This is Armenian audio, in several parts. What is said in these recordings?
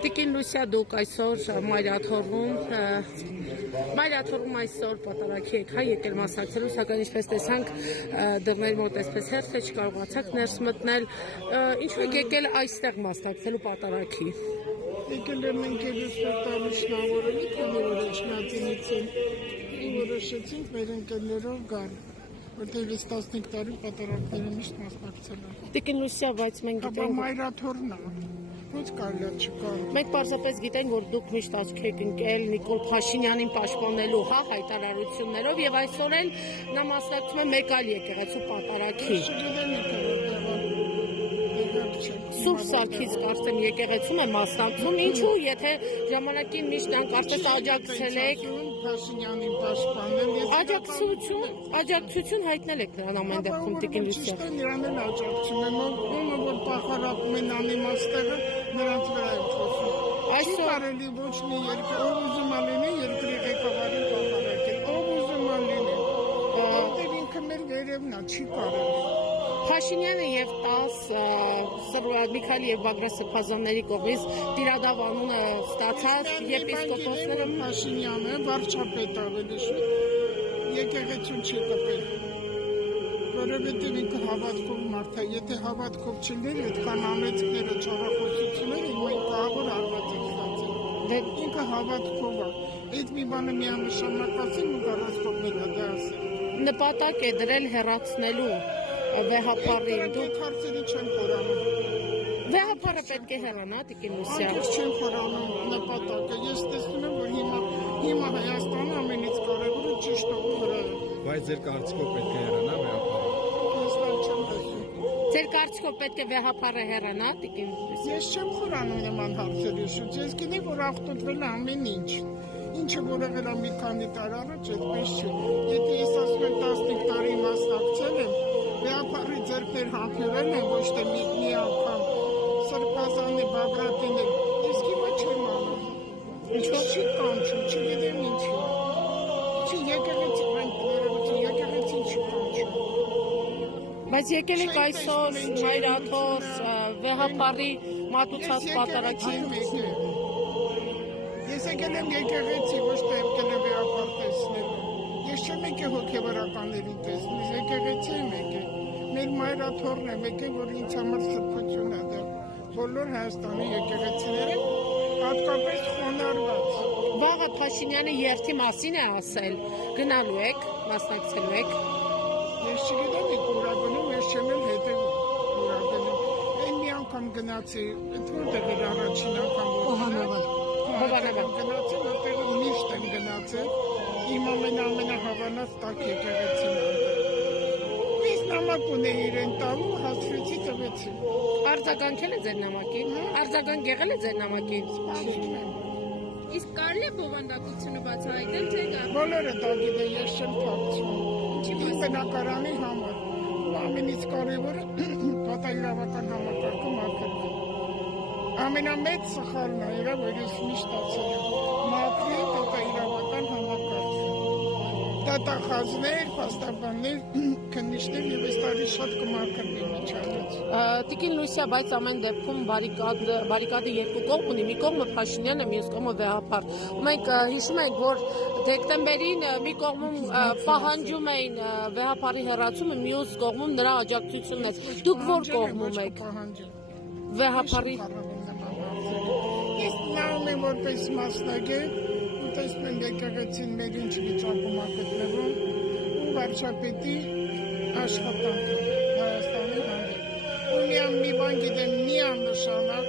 Տիկին Լուսիա դուք այսօր մայրաթոռում այսօր պատարագի եք եկել մասնակցելու, սակայն ինչպես տեսանք դռների մոտ այսպես հերթ է չկարողացաք ներս մտնել, ինչու եք եկել այստեղ մասնակցելու պատարագի։ Եկել եմ ընկերուս տալուշնավորի, քանի որ իջնածինից որոշեցինք մեր ընկերներով գալ, որտեղ 15 տարի պատարագների միշտ մասնակցել եմ։ Տիկին Լուսիա, բայց մենք գիտենք մայրաթոռն է, ոչ կարելի է չկա։ Մենք պարզապես գիտենք, որ դուք միշտ աչք եք ընկել Նիկոլ Փաշինյանին պաշտպանելու հայտարարություններով եւ այսօր էլ նա մասնակցում է մեկ այլ եկեղեցու պատարագի։ Սուրբ Սարգիս կարծեմ եկեղեցում է մասնակցում, ինչու, եթե ժամանակին միշտ կարծես աջակցել եք Փաշինյանին պաշտպանել, աջակցություն հայտնել եք նրան ամեն դեպքում Տիկին Լուսիա։ Նրան էլ աջակցում եմ, ումը որ պախարակում են անիմաստերը, նրանց վրա եմ խոսում։ Չի կարելի ոչ մի երկրի, ով ուզում է լինի երկրի ղեկավարին պախարակել, ով ուզում է լինի, որտեղ ինքը մեր վերևն է, չի կարելի։ Փաշինյանը եւ 10 Միքայել եւ Բագրատ Սրբազանների կողմից տիրադավ անուն է ստացած եպիսկոպոսները Փաշինյանը վարչապետ ավելի շուտ եկեղեցուն չի կպել, որովհետեւ ինքը հավատքով մարդ է, եթե հավատքով չլիներ, այդքան անեծքները, չարախոսությունները ինքը ահավոր արված է ստացել։ Ինքը հավատքով է, այդ մի բանը միանշանակ ասել ու գարասկոպներ է դա ասել։ Նպատակ է դրել հեռացնելու վեհապարին։ Այդ հարցերի չեմ խորանում։ Վեհապարը պետք է հեռանա, Տիկին Լուսիա։ Անկեղծ չեմ խորանում նպատակը։ Ես տեսնում եմ, որ հիմա Հայաստանը ամենից կարևորը ճիշտ ուղու վրա է։ Բայց ձեր կարծիքով պետք է հեռանա վեհապարը։ Ես լավ չեմ տեսնում։ Ձեր կարծիքով պետք է վեհապարը հեռանա, Տիկին Լուսիա։ Ես չեմ խորանում նման հարցերի շուտ։ Ես գիտեմ, որ աղտոտվել է ամեն ինչ։ Ինչը որ եղել է մի քանի տարի առաջ, այդպես չէ։ Եթե ես ասում եմ 15 տարի մասնակցել եմ, վեհապարի ձեռքեր համբերել են, ոչ թե մի անգամ Սրբազանի Բագրատին էլ, իսկ հիմա չեմ անում։ Ինչու չի կանչում, չգիտեմ ինչու։ Չի եկեղեցի եկեղեցին չի կանչում։ Բայց եկել եք այսօր մայրաթոռ վեհապարի մատուցած պատարագի։ Ես եկել եմ եկեղեցի, ոչ թե եկել եմ վեհապար տեսնելու։ Ես չեմ եկել հոգևորականներին տեսնել, եկեղեցի եմ եկել։ Մեր մայրաթոռն եմ եկել, որ ինձ համար սրբություն է դա։ Բոլոր Հայաստանի եկեղեցիները հատկապես խոնարհված։ Վաղը Փաշինյանը երթի մասին է ասել, գնալու եք, մասնակցելու եք։ Ես չգիտեմ եք ուրագնում, ես չեմ էլ հետև ուրագնում։ Այն մի անգամ գնացի, այդ որտեղ էր առաջին անգամ Հովանևան գնացի, որտեղ միշտ եմ գնացել, իմ ամենահավանած տակ եկեղեցին է։ Ես նամակ ունեի իրեն տալու, հասցրեցի տվեցի։ Արձագանքել է ձեր նամակին։ Արձագանք եղել է ձեր նամակին։ Իսկ կարելի է բովանդակությունը բացահայտել, թե կա։ Բոլորը դա գիտեն, ես չեմ փակցում։ Իմ բնակարանի համար։ Ամենից կարևորը պատահիրավական համակարգը մաքրվի։ Ամենամեծ սխալն է, որ ես միշտ ասել եմ, մաքրի պատահիրավական համակարգ։ Դատախազներ, փաստաբաններ, քննիչներ եւ այս տարի շատ կմաքրվի միջավայրից։ Տիկին Լուսիա, բայց ամեն դեպքում բարիկադը երկու կողմ ունի, մի կողմը Փաշինյանը, մյուս կողմը վեհապար։ Ու մենք հիշում ենք, որ դեկտեմբերին մի կողմում պահանջում էին վեհապարի հեռացումը, մյուս կողմում նրա աջակցությունն է։ Դուք որ կողմում եք։ Վեհապարի Ես նայում եմ որպես մասնագետ, ու տեսնում եմ եկեղեցին մեր ինչ վիճակում է գտնվում, ու վարչապետի աշխատանքը Հայաստանի հանդեպ։ Ու մի բան գիտեմ միանշանակ,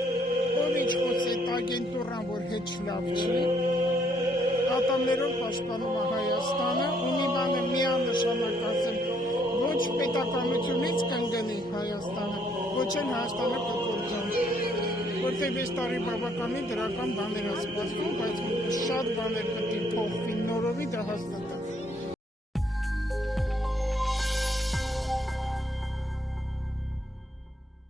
ով ինչ խոսի ագենտուրան, որ հետ լավ չի, ատամներով պաշտպանում է Հայաստանը, ու մի բանը միանշանակ ասեմ, ոչ պետականությունից կընկնի Հայաստանը, ոչ էլ Հայաստանը կկործանի։ Որտեղ 6 տարի բավականի դրական բաներ է սպասվում, բայց շատ բաներ պետք է փոխվի նորովի դա հաստատել։